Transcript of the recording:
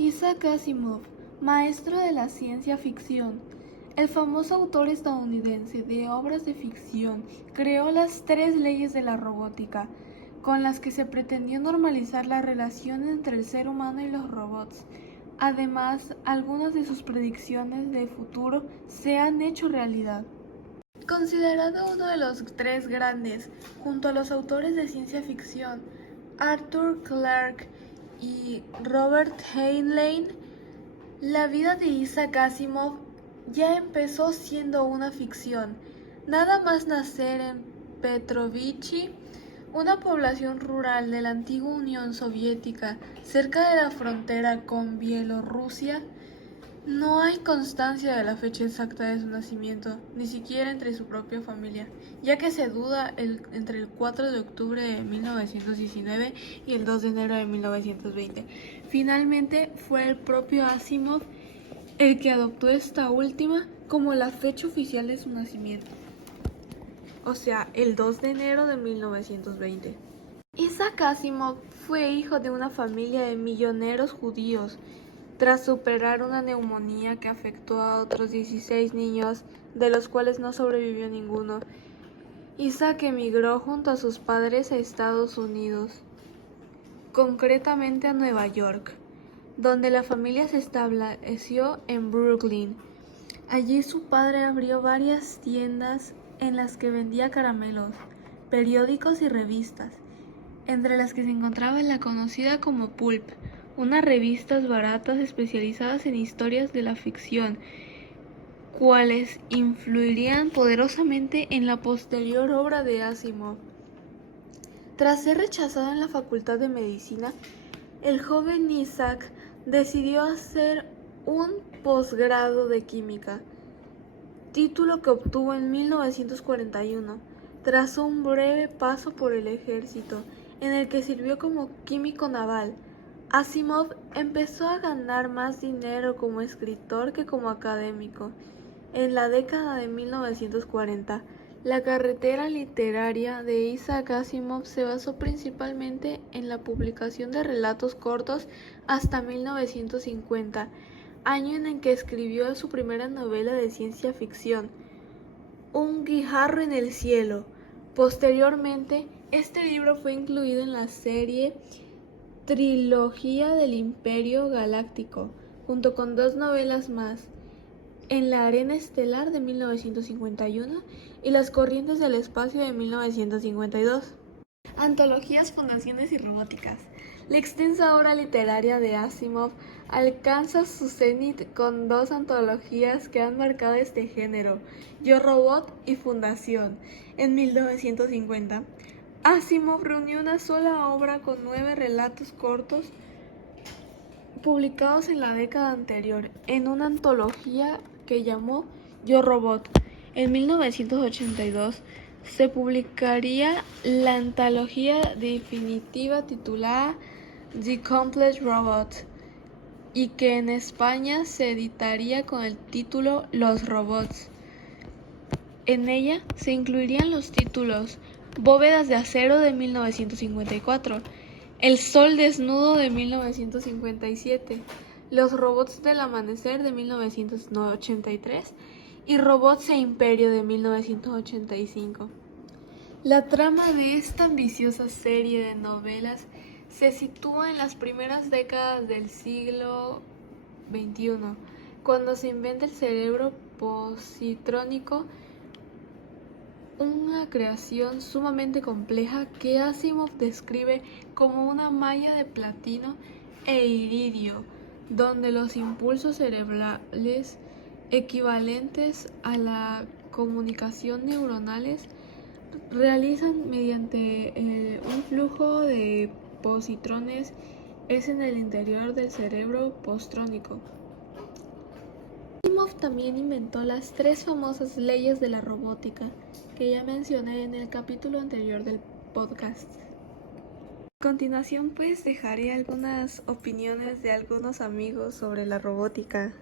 Isaac Asimov, maestro de la ciencia ficción, el famoso autor estadounidense de obras de ficción, creó las 3 leyes de la robótica, con las que se pretendió normalizar la relación entre el ser humano y los robots. Además, algunas de sus predicciones de futuro se han hecho realidad. Considerado uno de los 3 grandes, junto a los autores de ciencia ficción Arthur Clarke y Robert Heinlein, la vida de Isaac Asimov ya empezó siendo una ficción. Nada más nacer en Petrovichy, una población rural de la antigua Unión Soviética, cerca de la frontera con Bielorrusia, no hay constancia de la fecha exacta de su nacimiento, ni siquiera entre su propia familia, ya que se duda entre el 4 de octubre de 1919 y el 2 de enero de 1920. Finalmente, fue el propio Asimov el que adoptó esta última como la fecha oficial de su nacimiento, o sea, el 2 de enero de 1920. Isaac Asimov fue hijo de una familia de milloneros judíos. Tras superar una neumonía que afectó a otros 16 niños, de los cuales no sobrevivió ninguno, Isaac emigró junto a sus padres a Estados Unidos, concretamente a Nueva York, donde la familia se estableció en Brooklyn. Allí su padre abrió varias tiendas en las que vendía caramelos, periódicos y revistas, entre las que se encontraba la conocida como Pulp, unas revistas baratas especializadas en historias de la ficción, cuales influirían poderosamente en la posterior obra de Asimov. Tras ser rechazado en la Facultad de Medicina, el joven Isaac decidió hacer un posgrado de química, título que obtuvo en 1941, tras un breve paso por el ejército, en el que sirvió como químico naval. Asimov empezó a ganar más dinero como escritor que como académico. En la década de 1940, la carrera literaria de Isaac Asimov se basó principalmente en la publicación de relatos cortos hasta 1950, año en el que escribió su primera novela de ciencia ficción, Un guijarro en el cielo. Posteriormente, este libro fue incluido en la serie Trilogía del Imperio Galáctico, junto con 2 novelas más, En la arena estelar de 1951 y Las corrientes del espacio de 1952. Antologías, fundaciones y robóticas. La extensa obra literaria de Asimov alcanza su cenit con 2 antologías que han marcado este género, Yo Robot y Fundación. En 1950, Asimov reunió una sola obra con 9 relatos cortos publicados en la década anterior en una antología que llamó Yo Robot. En 1982 se publicaría la antología definitiva titulada The Complete Robot, y que en España se editaría con el título Los Robots. En ella se incluirían los títulos Bóvedas de acero de 1954, El sol desnudo de 1957, Los robots del amanecer de 1983 y Robots e Imperio de 1985. La trama de esta ambiciosa serie de novelas se sitúa en las primeras décadas del siglo XXI, cuando se inventa el cerebro positrónico, una creación sumamente compleja que Asimov describe como una malla de platino e iridio, donde los impulsos cerebrales equivalentes a la comunicación neuronales realizan mediante un flujo de positrones en el interior del cerebro postrónico. Asimov también inventó las 3 famosas leyes de la robótica que ya mencioné en el capítulo anterior del podcast. A continuación, pues dejaré algunas opiniones de algunos amigos sobre la robótica.